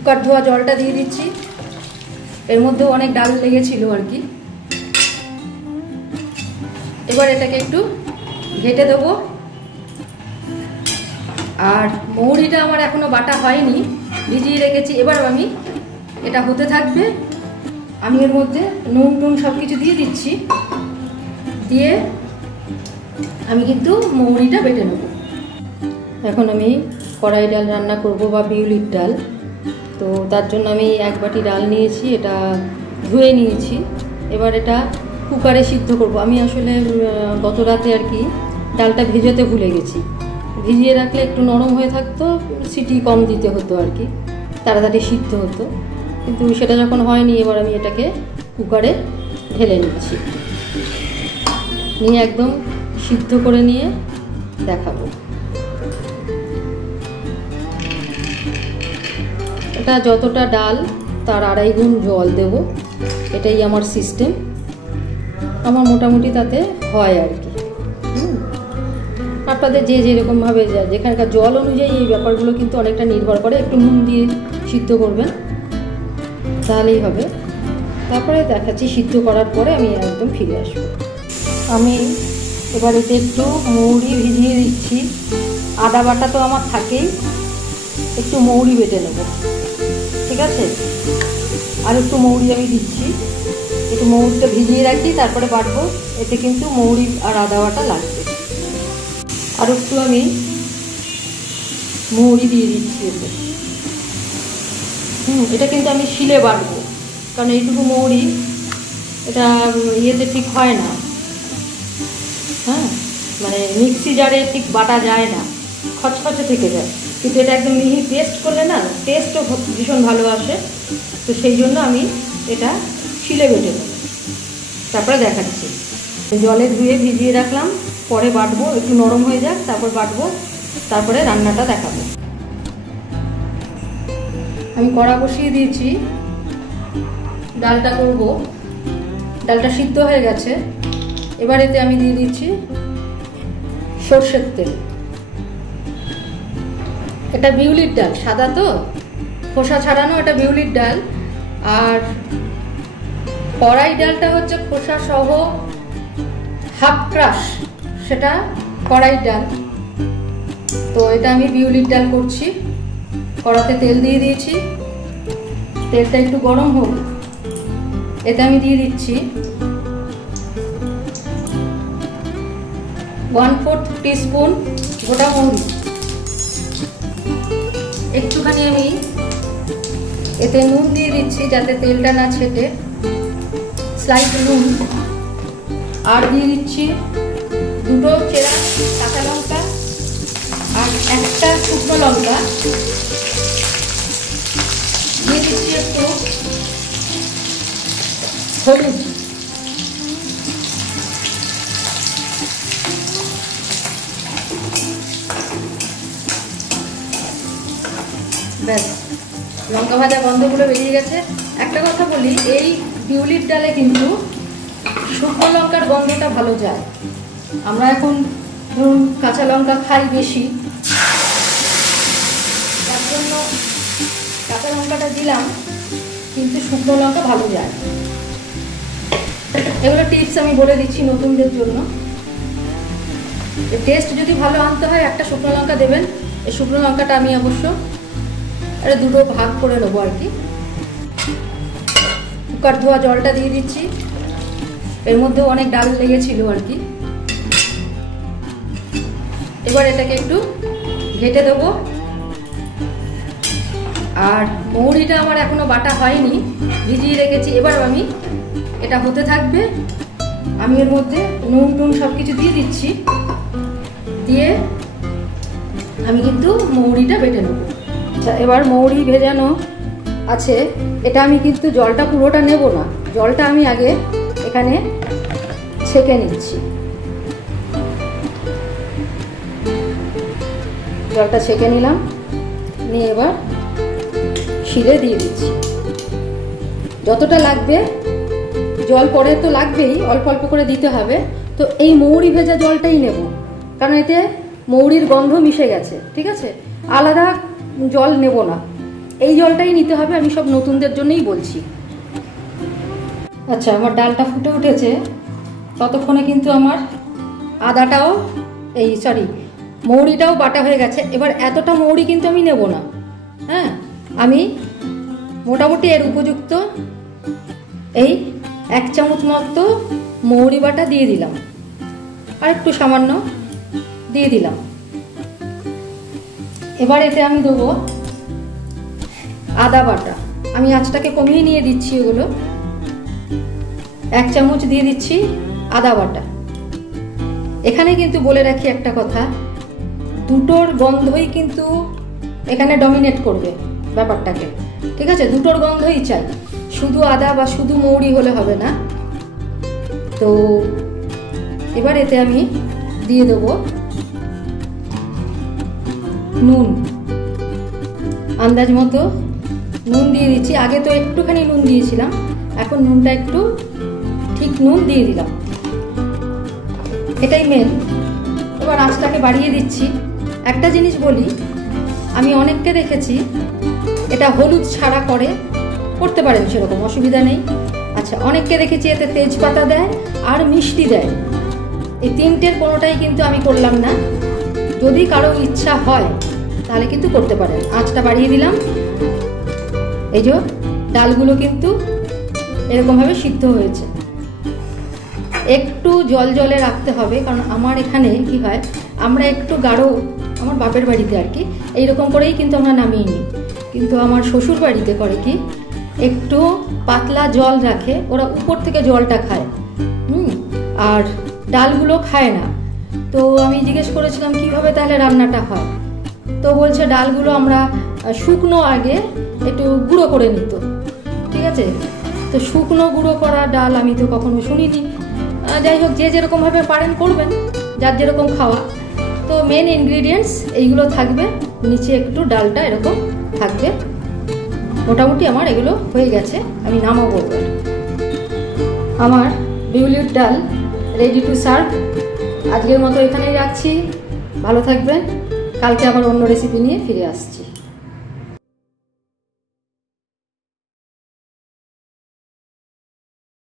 Cooker ধোয়া জলটা দিয়ে দিচ্ছি। এর মধ্যে অনেক ডাল লেগেছিল আর কি। এবার এটাকে একটু ঘেটে দেবো। আর মৌরিটা আমার এখনো বাটা হয়নি, ভিজিয়ে রেখেছি। এবার আমি এটা হতে থাকবে, আমি এর মধ্যে নুন টুন সব কিছু দিয়ে দিচ্ছি। দিয়ে আমি কিন্তু মৌরিটা বেটে নেব। এখন আমি কড়াই ডাল রান্না করব বা বিউলির ডাল। তো তার জন্য আমি 1 বাটি ডাল নিয়েছি, এটা ধুয়ে নিয়েছি। এবার এটা কুকারে সিদ্ধ করব। আমি আসলে গত রাতে আর কি ডালটা ভেজাতে ভুলে গেছি। ভিজিয়ে রাখলে একটু নরম হয়ে থাকতো, সিটি কম দিতে হতো আর কি, তাড়াতাড়ি সিদ্ধ হতো। কিন্তু সেটা যখন হয়নি, এবার আমি এটাকে কুকারে ঢেলে নিচ্ছি, নিয়ে একদম সিদ্ধ করে নিয়ে দেখাবো। এটা যতটা ডাল তার 2.5 গুণ জল দেব, এটাই আমার সিস্টেম। আমার মোটামুটি তাতে হয় আর কি। আপনাদের যে যেরকমভাবে যেখানকার জল অনুযায়ী এই ব্যাপারগুলো কিন্তু অনেকটা নির্ভর করে। একটু নুন দিয়ে সিদ্ধ করবেন, তাহলেই হবে। তারপরে দেখাচ্ছি সিদ্ধ করার পরে আমি একদম ফিরে আসবো। আমি এবার এতে একটু মৌরি ভিজিয়ে দিচ্ছি। আদা বাটা তো আমার থাকেই, একটু মৌরি বেটে নেব, ঠিক আছে? আর একটু মৌরি আমি দিচ্ছি, একটু মৌরিটা ভিজিয়ে রাখি, তারপরে বাটবো। এতে কিন্তু মৌরি আর আদা বাটা লাগবে। আর একটু আমি মৌরি দিয়ে দিচ্ছি এতে। এটা কিন্তু আমি শিলে বাটবো, কারণ এইটুকু মৌরি এটা ইয়েতে ঠিক হয় না, হ্যাঁ, মানে মিক্সি জারে ঠিক বাটা যায় না, খচখচে থেকে যায়। কিন্তু এটা একদম মিহি পেস্ট করলে না, টেস্টও ভীষণ ভালো আসে। তো সেই জন্য আমি এটা শিলে বেটে নেব। তারপরে দেখাচ্ছি। জলে ধুয়ে ভিজিয়ে রাখলাম, পরে বাটবো, একটু নরম হয়ে যাক, তারপর বাটবো, তারপরে রান্নাটা দেখাবো। আমি কড়া বসিয়ে দিয়েছি, ডালটা করব। ডালটা সিদ্ধ হয়ে গেছে। এবার এতে আমি দিয়ে দিচ্ছি সর্ষের তেল। এটা বিউলির ডাল, সাদা তো, খোসা ছাড়ানো, এটা বিউলির ডাল। আর কড়াই ডালটা হচ্ছে খোসা সহ হাফ ক্রাশ, সেটা কড়াই ডাল। তো এটা আমি বিউলির ডাল করছি। কড়াতে তেল দিয়ে দিয়েছি, তেলটা একটু গরম হোক। এতে আমি দিয়ে দিচ্ছি 1/4 টিস্পুন গোটা মৌরি। একটুখানি আমি এতে নুন দিয়ে দিচ্ছি যাতে তেলটা না ছেটে, স্লাইড নুন। আর দিয়ে দিচ্ছি 2টো চেরা কাঁচা লঙ্কা আর 1টা শুকনো লঙ্কা। দিয়ে দিচ্ছি একটু হলুদ। ব্যাস, লঙ্কা ভাজা গন্ধগুলো বেরিয়ে গেছে। একটা কথা বলি, এই বিউলির ডালে কিন্তু শুকনো লঙ্কার গন্ধটা ভালো যায়। আমরা এখন ধরুন কাঁচা লঙ্কা খাই বেশি, তার জন্য কাঁচা লঙ্কাটা দিলাম, কিন্তু শুকনো লঙ্কা ভালো যায়। এগুলো টিপস আমি বলে দিচ্ছি নতুনদের জন্য। টেস্ট যদি ভালো আনতে হয় 1টা শুকনো লঙ্কা দেবেন। এই শুকনো লঙ্কাটা আমি অবশ্য এটা 2টো ভাগ করে নেবো আর কি। কুকার ধোয়া জলটা দিয়ে দিচ্ছি। এর মধ্যে অনেক ডাল লেগেছিল আর কি। এবার এটাকে একটু ঘেটে দেবো। আর মৌরিটা আমার এখনো বাটা হয়নি, ভিজিয়ে রেখেছি। এবার আমি এটা হতে থাকবে, আমি এর মধ্যে নুন টুন সব কিছু দিয়ে দিচ্ছি। দিয়ে আমি কিন্তু মৌরিটা বেটে নেব। আচ্ছা, এবার মৌরি ভেজানো আছে, এটা আমি কিন্তু জলটা পুরোটা নেব না, জলটা আমি আগে এখানে ছেঁকে নিচ্ছি। জলটা ছেঁকে নিলাম, নিয়ে এবার শিলে দিয়ে দিচ্ছি। যতটা লাগবে, জল পরে তো লাগবেই, অল্প অল্প করে দিতে হবে। তো এই মৌরি ভেজা জলটাই নেব, কারণ এতে মৌরির গন্ধ মিশে গেছে, ঠিক আছে? আলাদা জল নেব না। এই জলটাই নিতে হবে, আমি সব নতুনদের জন্যই বলছি। আচ্ছা, আমার ডালটা ফুটে উঠেছে, ততক্ষণে কিন্তু আমার আদাটাও মৌরিটাও বাটা হয়ে গেছে। এবার এতটা মৌরি কিন্তু আমি নেব না, হ্যাঁ, আমি মোটামুটি এর উপযুক্ত এই 1 চামচ মতো মৌরি বাটা দিয়ে দিলাম, আর একটু সামান্য দিয়ে দিলাম। এবার এতে আমি দেবো আদা বাটা। আমি আঁচটাকে কমিয়ে নিয়ে দিচ্ছি, এগুলো 1 চামচ দিয়ে দিচ্ছি আদা বাটা। এখানে কিন্তু বলে রাখি একটা কথা, দুটোর গন্ধই কিন্তু এখানে ডমিনেট করবে ব্যাপারটাকে, ঠিক আছে? দুটোর গন্ধই চাই, শুধু আদা বা শুধু মৌরি হলে হবে না। তো এবার এতে আমি দিয়ে দেবো নুন, আন্দাজ মতো নুন দিয়ে দিচ্ছি। আগে তো একটুখানি নুন দিয়েছিলাম, এখন নুনটা একটু ঠিক নুন দিয়ে দিলাম, এটাই মেন। এবার আঁচটাকে বাড়িয়ে দিচ্ছি। একটা জিনিস বলি, আমি অনেককে দেখেছি এটা হলুদ ছাড়া করতে পারেন, সেরকম অসুবিধা নেই। আচ্ছা, অনেককে দেখেছি এতে তেজপাতা দেয় আর মিষ্টি দেয়, এই তিনটের কোনোটাই কিন্তু আমি করলাম না। যদি কারো ইচ্ছা হয় তাহলে কিন্তু করতে পারেন। আঁচটা বাড়িয়ে দিলাম। এই যে ডালগুলো কিন্তু এরকমভাবে সিদ্ধ হয়েছে। একটু জলে রাখতে হবে, কারণ আমার এখানে কি হয়, আমরা একটু গাঢ়, আমার বাপের বাড়িতে আর কি এইরকম করেই কিন্তু আমরা নামিয়ে নিই, কিন্তু আমার শ্বশুর বাড়িতে করে কি একটু পাতলা জল রাখে, ওরা উপর থেকে জলটা খায়, আর ডালগুলো খায় না। তো আমি জিজ্ঞেস করেছিলাম কিভাবে তাহলে রান্নাটা হয়, তো বলছে ডালগুলো আমরা শুকনো আগে একটু গুঁড়ো করে নিত, ঠিক আছে? তো শুকনো গুঁড়ো করা ডাল আমি তো কখনো শুনিনি। যাই হোক, যে যেরকমভাবে পারেন করবেন, যার যেরকম খাওয়া। তো মেন ইনগ্রিডিয়েন্টস এইগুলো থাকবে, নিচে একটু ডালটা এরকম থাকবে। মোটামুটি আমার এগুলো হয়ে গেছে, আমি নামাবো। আমার বিউলির ডাল রেডি টু সার্ভ। আজকের মতো এখানেই রাখছি, ভালো থাকবেন। কালকে আবার অন্য রেসিপি নিয়ে ফিরে আসছি।